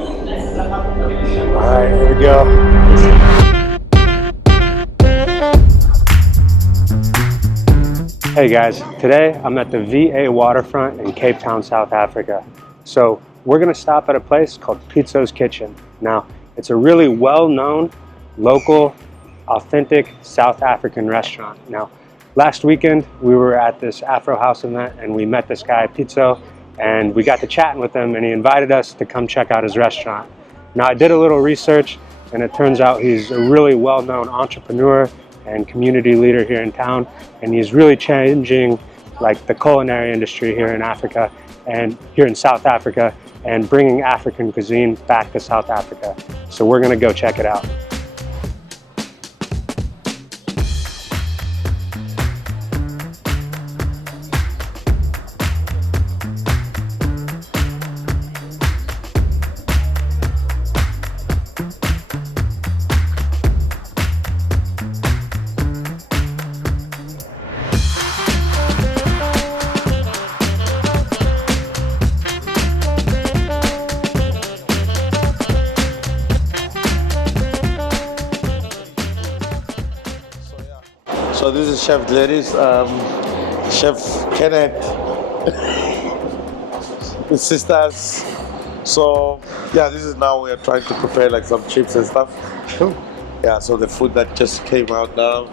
Alright, here we go. Hey guys, today I'm at the VA waterfront in Cape Town, South Africa. So we're gonna stop at a place called Pitso's Kitchen. Now, it's a really well-known, local, authentic South African restaurant. Now, last weekend we were at this Afro House event and we met this guy, Pitso, and we got to chatting with him and he invited us to come check out his restaurant. Now, I did a little research and it turns out he's a really well-known entrepreneur and community leader here in town, and he's really changing like the culinary industry here in Africa and here in South Africa and bringing African cuisine back to South Africa. So we're gonna go check it out. So this is Chef Gladys, Chef Kenneth, the sisters. So yeah, this is now we are trying to prepare like some chips and stuff. Cool. Yeah, so the food that just came out now.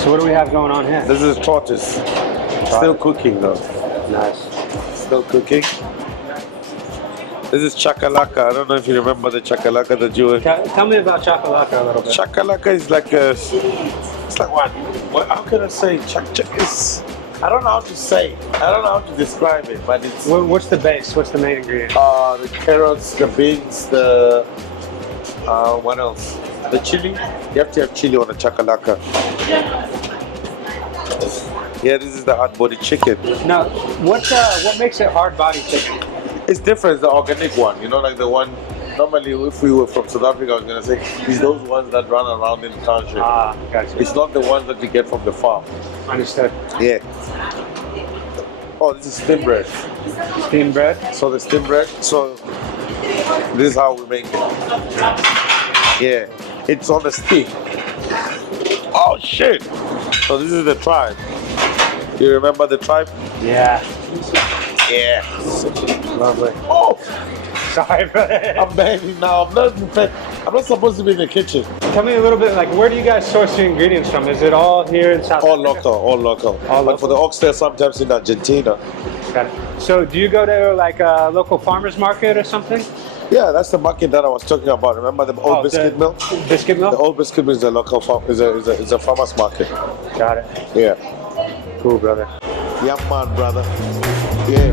So what do we have going on here? This is tortoise. Still cooking though. Nice. Still cooking. This is chakalaka. I don't know if you remember the chakalaka that you were. Tell me about chakalaka a little bit. Chakalaka is like a. It's like what? How can I say? Is. I don't know how to say. I don't know how to describe it, but it's. What's the base? What's the main ingredient? The carrots, the beans, the. What else? The chili. You have to have chili on a chakalaka. Yeah, this is the hard body chicken. Now, what makes it hard body chicken? It's different, it's the organic one, you know, like the one, normally if we were from South Africa, I was going to say, it's those ones that run around in the township. Ah, gotcha. It's not the ones that you get from the farm. Understood. Yeah. Oh, this is steamed bread. Steamed bread? So the steamed bread, so this is how we make it. Yeah, it's on the stick. Oh shit! So this is the tribe. You remember the tribe? Yeah. Yeah. Lovely. Oh! Sorry, brother. I'm begging now. I'm not supposed to be in the kitchen. Tell me a little bit, like, where do you guys source your ingredients from? Is it all here in South Africa? All local. All but local? for the oxtail, sometimes in Argentina. Got it. So do you go to like a local farmer's market or something? Yeah, that's the market that I was talking about. Remember the old biscuit mill? Biscuit mill? The old biscuit mill is a local farm. Is a farmer's market. Got it. Yeah. Cool, brother. Yeah, man, brother. Yeah.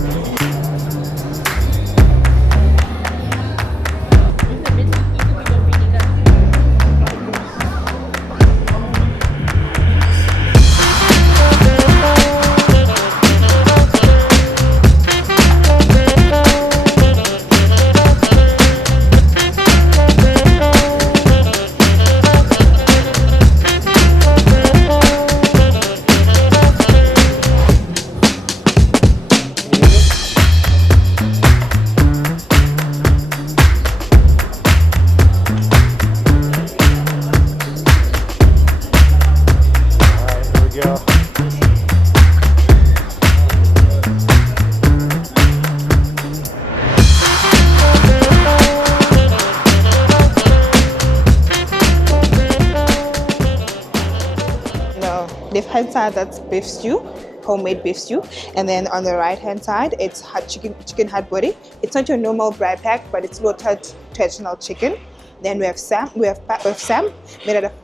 Left hand side, that's beef stew, homemade beef stew, and then on the right hand side it's hot chicken hot body. It's not your normal dry pack, but it's slaughtered traditional chicken. Then we have sam made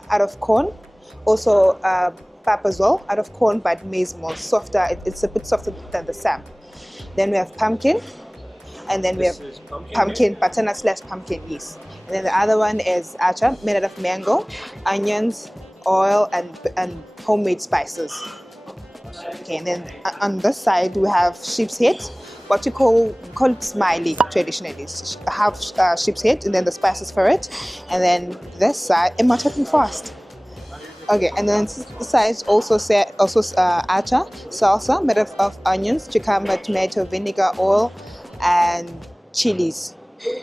out of corn, also pap as well, out of corn but maize more softer. It's a bit softer than the sam. Then we have pumpkin, and then we have pumpkin butternut / pumpkin, yes. And then the other one is acha, made out of mango, onions, oil, and homemade spices. Okay, and then on this side we have sheep's head, what you call it Smiley traditionally. Half sheep's head, and then the spices for it. And then this side, am I talking fast? Okay, and then this side also acha, salsa made of onions, cucumber, tomato, vinegar, oil, and chilies.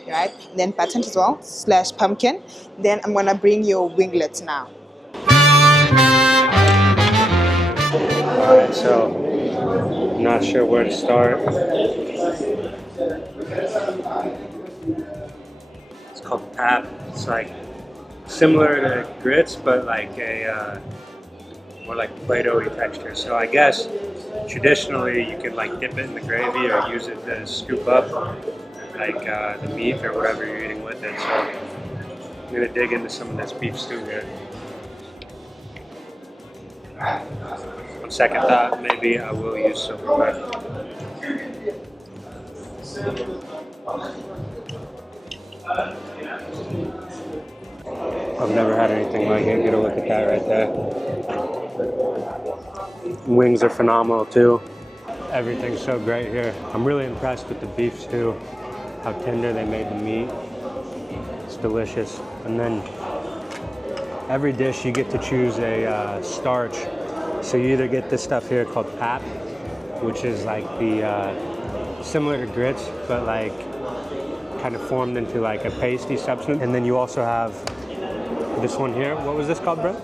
right? And then button as well, slash pumpkin. Then I'm gonna bring your winglets now. All right, so I'm not sure where to start. It's called pap. It's like similar to grits, but like a more like Play-Doh-y texture. So I guess traditionally you can like dip it in the gravy or use it to scoop up like the meat or whatever you're eating with it. So I'm gonna dig into some of this beef stew here. On second thought, maybe I will use silverware. I've never had anything like it. Get a look at that right there. Wings are phenomenal too. Everything's so great here. I'm really impressed with the beef stew, how tender they made the meat. It's delicious. And then every dish you get to choose a starch. So you either get this stuff here called pap, which is like the similar to grits, but like kind of formed into like a pasty substance. And then you also have this one here. What was this called, bro?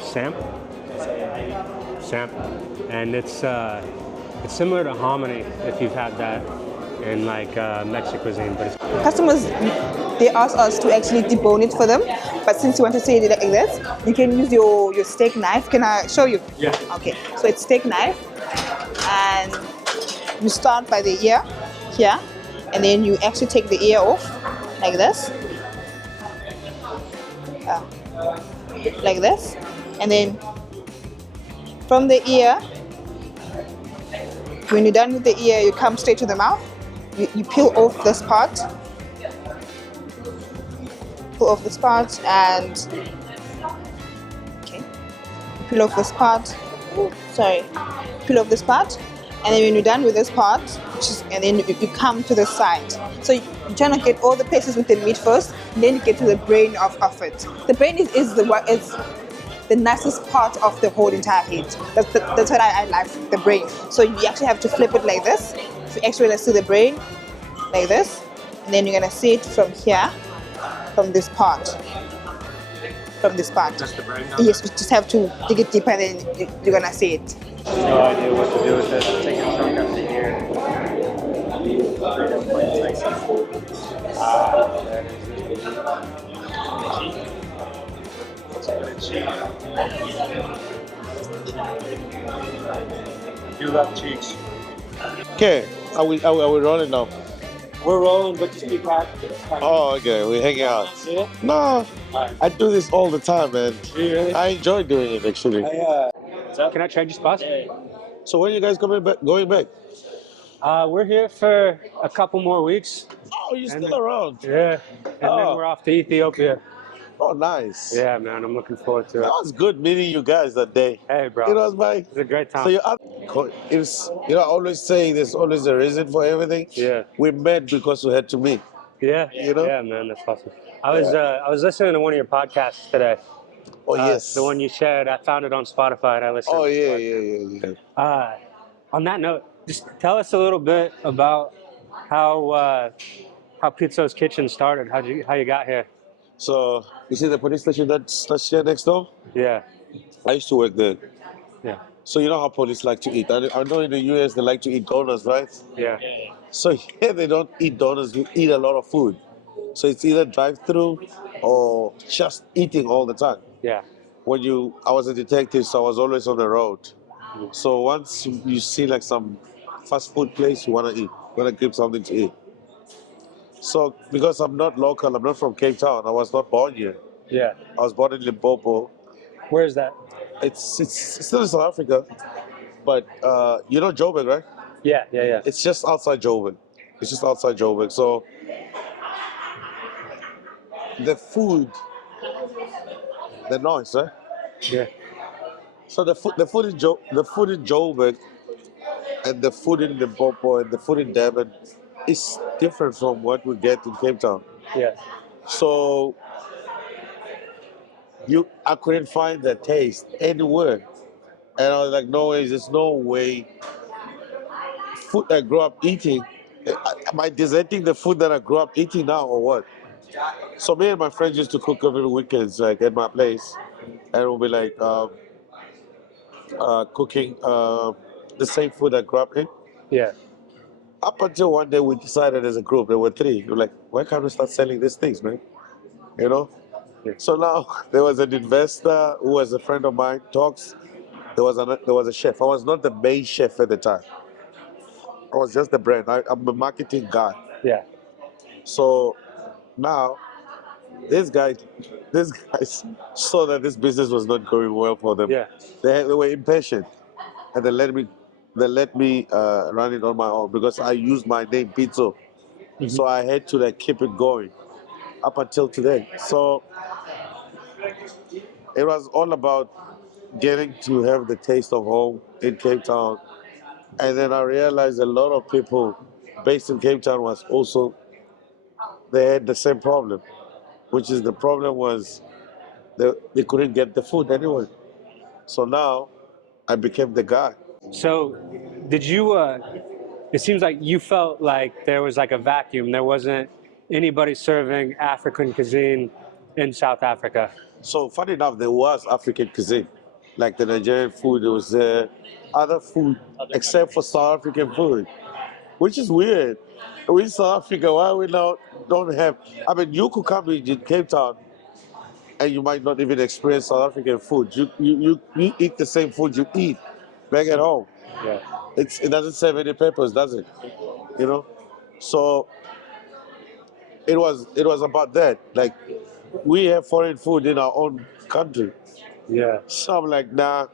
Samp. Samp. And it's similar to hominy if you've had that in like Mexican cuisine, but it's Customers, they ask us to actually debone it for them, but since you want to say it like this, you can use your steak knife. Can I show you? Yeah. Okay, so it's steak knife, and you start by the ear here, and then you actually take the ear off like this, like this, and then from the ear, when you're done with the ear, you come straight to the mouth. You peel off this part, and okay, peel off this part. Sorry, peel off this part, and then when you're done with this part, and then you come to the side. So you're trying to get all the pieces with the meat first, and then you get to the brain of it. The brain is the nicest part of the whole entire head. That's what I like, the brain. So you actually have to flip it like this. So you actually see the brain like this, and then you're gonna see it from here, from this part. just the brain now. Yes, you just have to dig it deeper, and then you're gonna see it. No idea what to do with this. Take a chunk out the ear. You love cheeks. Okay, are we rolling now? We're rolling, but just be packed. Oh, okay, we're hanging out. Yeah? No, I do this all the time, man. Do you really? I enjoy doing it actually. Can I trade you spots? So when are you guys going back? We're here for a couple more weeks. Oh, you're And still around. Yeah. And then Oh. we're off to Ethiopia. Oh, nice. Yeah, man, I'm looking forward to That it. was good meeting you guys that day. Hey, bro. It was my. It's a great time. So it's I always say there's always a reason for everything. Yeah. We met because we had to meet. Yeah. You know? Yeah, man, that's awesome. I was listening to one of your podcasts today. Oh yes. The one you shared. I found it on Spotify and I listened. Oh to yeah, it. yeah. On that note, just tell us a little bit about how Pitso's Kitchen started. How you got here? So you see the police station that's here next door? Yeah. I used to work there. Yeah. So you know how police like to eat. I know in the US they like to eat donuts, right? Yeah. So here they don't eat donuts, we eat a lot of food. So it's either drive-through or just eating all the time. Yeah. I was a detective, so I was always on the road. So once you see like some fast food place, you want to eat, you want to grab something to eat. So because I'm not local, I'm not from Cape Town, I was not born here. Yeah. I was born in Limpopo. Where is that? It's still in South Africa, but you know Joburg, right? Yeah. It's just outside Joburg. So the food, the noise, right? Yeah. So the food in Joburg and the food in Limpopo and the food in Durban is different from what we get in Cape Town. Yeah. So I couldn't find the taste anywhere. And I was like, no way, there's no way food I grew up eating Am I deserting the food that I grew up eating now, or what? So me and my friends used to cook every weekends, like at my place, and we'll be like cooking the same food I grew up in. Yeah. Up until one day we decided as a group, there were three. We're like, why can't we start selling these things, man? You know. Yeah. So now there was an investor who was a friend of mine. Talks. There was a chef. I was not the main chef at the time. I was just the brand. I'm a marketing guy. Yeah. So now these guys, these guys saw that this business was not going well for them. Yeah. They were impatient, and they let me run it on my own because I used my name Pitso. So I had to like keep it going up until today. So it was all about getting to have the taste of home in Cape Town. And then I realized a lot of people based in Cape Town was also, they had the same problem, which is the problem was they couldn't get the food anywhere. So now I became the guy. So, did you? It seems like you felt like there was like a vacuum. There wasn't anybody serving African cuisine in South Africa. So funny enough, there was African cuisine, like the Nigerian food. There was other food except for South African food, which is weird. We in South Africa, why we now don't have? I mean, you could come in Cape Town and you might not even experience South African food. You eat the same food you eat back at home. Yeah. It doesn't serve any purpose, does it? You know. So it was about that. Like we have foreign food in our own country. Yeah. So I'm like, nah.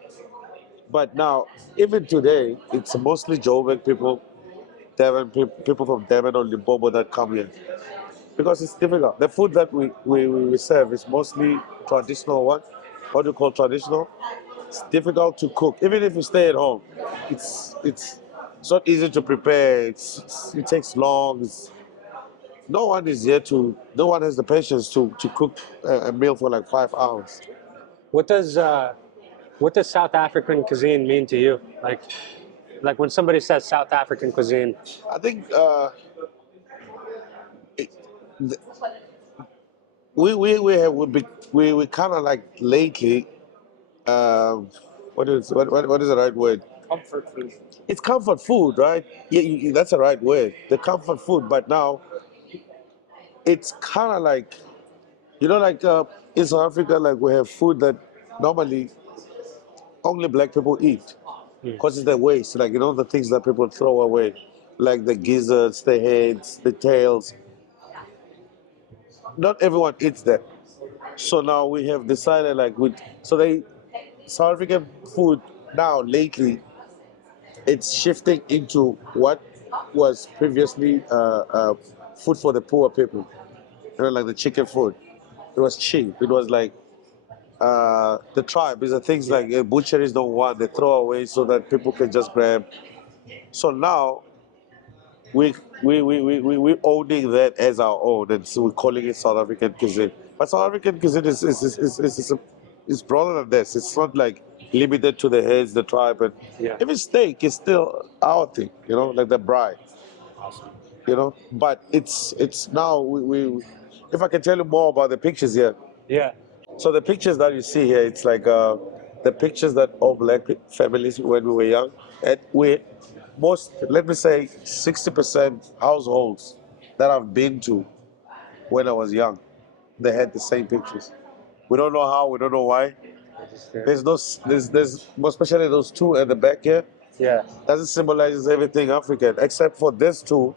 But now, even today, it's mostly Joburg people, people from Devon or Limpopo that come here. Because it's difficult. The food that we serve is mostly traditional one. What do you call traditional? It's difficult to cook. Even if you stay at home, it's not easy to prepare. It takes long. No one is here to, no one has the patience to cook a meal for like 5 hours. What does South African cuisine mean to you? Like when somebody says South African cuisine. I think it, we kind of like lately. Um, what is the right word? Comfort food. It's comfort food, right? Yeah, that's the right word. The comfort food. But now it's kind of like, like in South Africa, like we have food that normally only black people eat because it's the waste, like the things that people throw away, like the gizzards, the heads, the tails. Not everyone eats that. So now we have decided like South African food now lately it's shifting into what was previously food for the poor people. Like the chicken food. It was cheap. It was like the tribe is the things like butcheries don't want, they throw away so that people can just grab. So now we owning that as our own, and so we're calling it South African cuisine. But South African cuisine is broader than this. It's not like limited to the heads, the tribe, and Yeah. even steak is still our thing. Like the bride. But it's now if I can tell you more about the pictures here. Yeah. So the pictures that you see here, it's like the pictures that all black families when we were young, and let me say, 60% households that I've been to when I was young, they had the same pictures. We don't know how, we don't know why. There's more especially those two at the back here. Yeah. That symbolizes everything African, except for these two.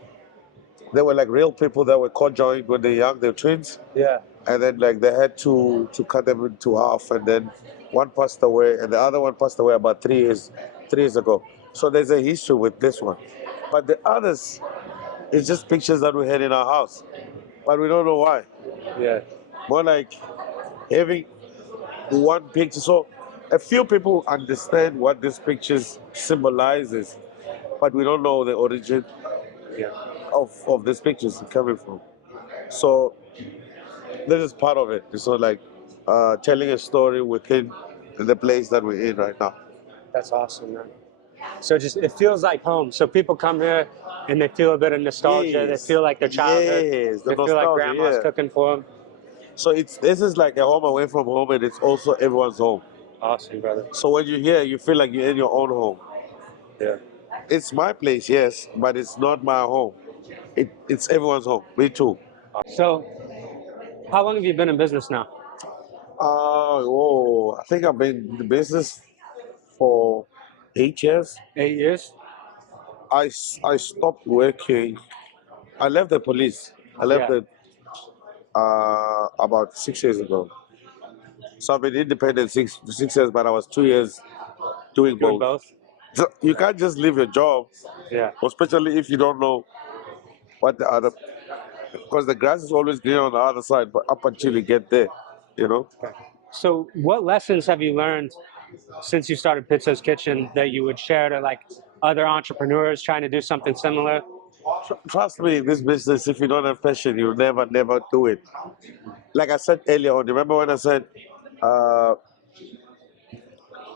They were like real people that were conjoined when they're young, they're twins. Yeah. And then like they had to cut them into half, and then one passed away and the other one passed away about 3 years ago. So there's a history with this one, but the others, it's just pictures that we had in our house, but we don't know why. Yeah. More like having one picture. So a few people understand what these pictures symbolizes, but we don't know the origin Yeah. of these pictures coming from. So this is part of it. It's not like telling a story within the place that we're in right now. That's awesome, man. So it feels like home. So people come here And they feel a bit of nostalgia. Yes. They feel like their childhood. Yes, the They feel like nostalgia, grandma's yeah. cooking for them. So this is like a home away from home, and it's also everyone's home. Awesome, brother. So when you're here, you feel like you're in your own home. Yeah. It's my place, yes, but it's not my home. It's everyone's home. Me too. So, how long have you been in business now? I think I've been in the business for 8 years. 8 years. I stopped working. I left the police. I left Yeah. it about 6 years ago. So I've been independent 6 years, but I was 2 years doing Doing both. both. So you can't just leave your job, Yeah. especially if you don't know what the other, because the grass is always green on the other side, but up until you get there, you know. Okay. So, what lessons have you learned since you started Pitso's Kitchen that you would share to like other entrepreneurs trying to do something similar? Trust me, in this business, if you don't have passion, you'll never do it. Like I said earlier on, remember when I said uh,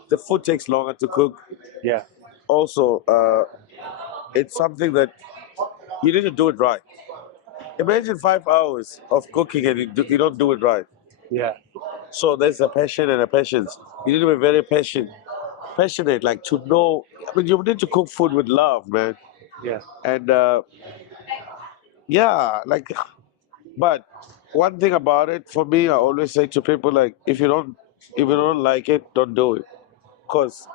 the food takes longer to cook? Yeah. Also, it's something that you need to do it right. Imagine 5 hours of cooking and you don't do it right. Yeah. So there's a passion and a patience. You need to be very passionate, like to know. I mean, you need to cook food with love, man. Yeah. And yeah, like, but one thing about it for me, I always say to people, like, if you don't like it, don't do it, cause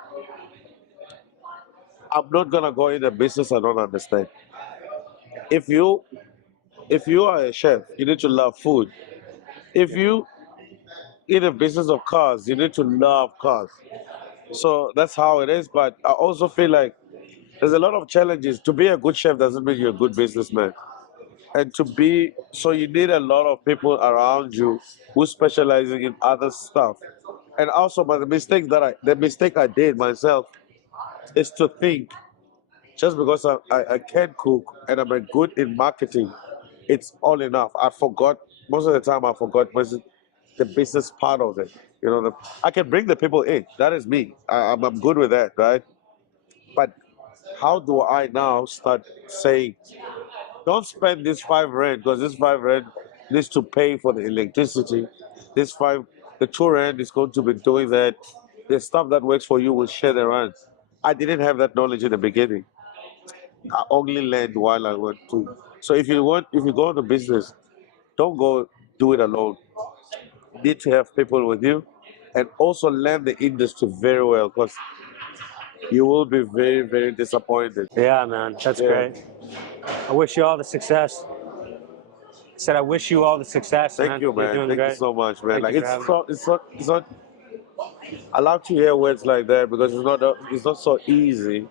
I'm not gonna go in a business I don't understand. If you if you are a chef, you need to love food. If you in a business of cars, you need to love cars. So that's how it is. But I also feel like there's a lot of challenges. To be a good chef doesn't mean you're a good businessman. And so you need a lot of people around you who specializing in other stuff. And also, but the mistake I did myself is to think just because I can cook and I'm a good in marketing, it's all enough. I forgot most of the time. I forgot the business part of it. I can bring the people in. That is me. I'm good with that, right? But how do I now start saying, don't spend this 5 rand because this 5 rand needs to pay for the electricity. The 2 rand is going to be doing that. The stuff that works for you will share the rand. I didn't have that knowledge in the beginning. I only learned while I went to. So if you go into business, don't go do it alone. You need to have people with you, and also learn the industry very well, because you will be very, very disappointed. Yeah, man. That's Yeah. great. I wish you all the success. I said I wish you all the success, Thank man. you, You're man. doing Thank you great. so much, man. Thank Like you for having me. it's not allowed to hear words like that, because it's not so easy,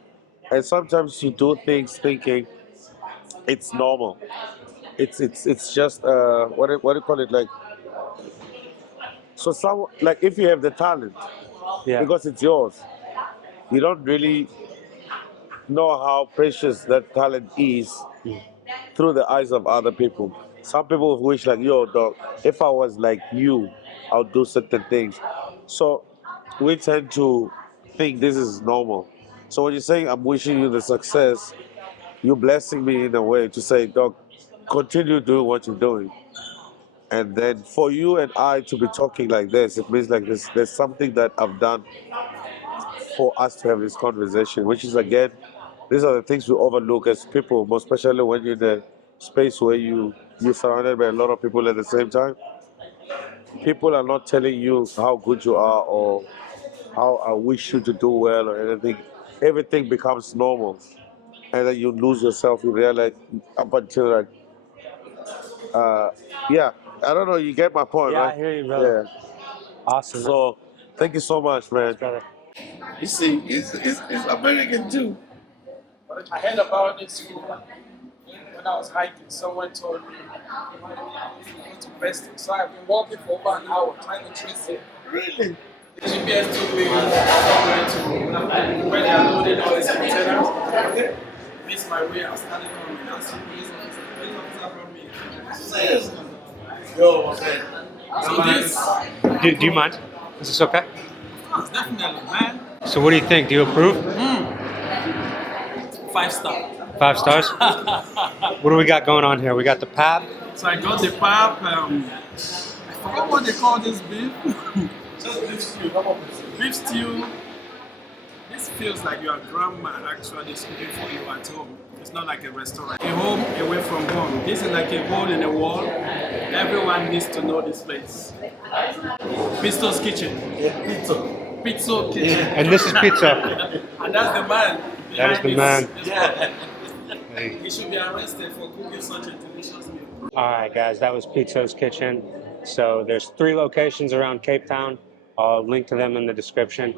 and sometimes you do things thinking it's normal. It's just what do you call it, like, so some, like, if you have the talent Yeah. because it's yours, you don't really know how precious that talent is through the eyes of other people. Some people wish, like, yo, dog, if I was like you, I'll do certain things. So we tend to think this is normal. So when you're saying I'm wishing you the success, you're blessing me in a way to say, dog, continue doing what you're doing. And then for you and I to be talking like this, it means like this. There's something that I've done for us to have this conversation, which is, again, these are the things we overlook as people, most especially when you're in a space where you're surrounded by a lot of people at the same time. People are not telling you how good you are or how I wish you to do well or anything. Everything becomes normal, and then you lose yourself. You realize up until, like, yeah, I don't know. You get my point, Yeah, right? I hear you, brother. Yeah. Awesome, man. So thank you so much, man. Brother. You see, it's American too. I heard about this when I was hiking. Someone told me to best it. So I've been walking for over an hour trying to trace it. Really? The GPS took me somewhere to where they are loading all these containers. Missed my way. I started coming. I see police officer. Police officer brought me. Seriously? Yo, what's that? So this, Do you mind? Is this okay? definitely, man. So what do you think? Do you approve? 5 star. 5 stars. What do we got going on here? We got the pap. So I got the pap. I forgot what they call this beef. Just beef stew. Beef stew. This feels like your grandma actually is cooking for you at home. It's not like a restaurant. A home away from home. This is like a hole in the wall. Everyone needs to know this place. Pitso's kitchen. Pitso. Pitso kitchen. And this is Pitso. And that's the man. That is the man. Yeah. Hey. He should be arrested for cooking such a delicious meal. All right, guys, that was Pitso's Kitchen. So there's 3 locations around Cape Town. I'll link to them in the description.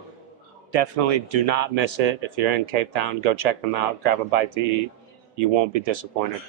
Definitely do not miss it. If you're in Cape Town, go check them out. Grab a bite to eat. You won't be disappointed.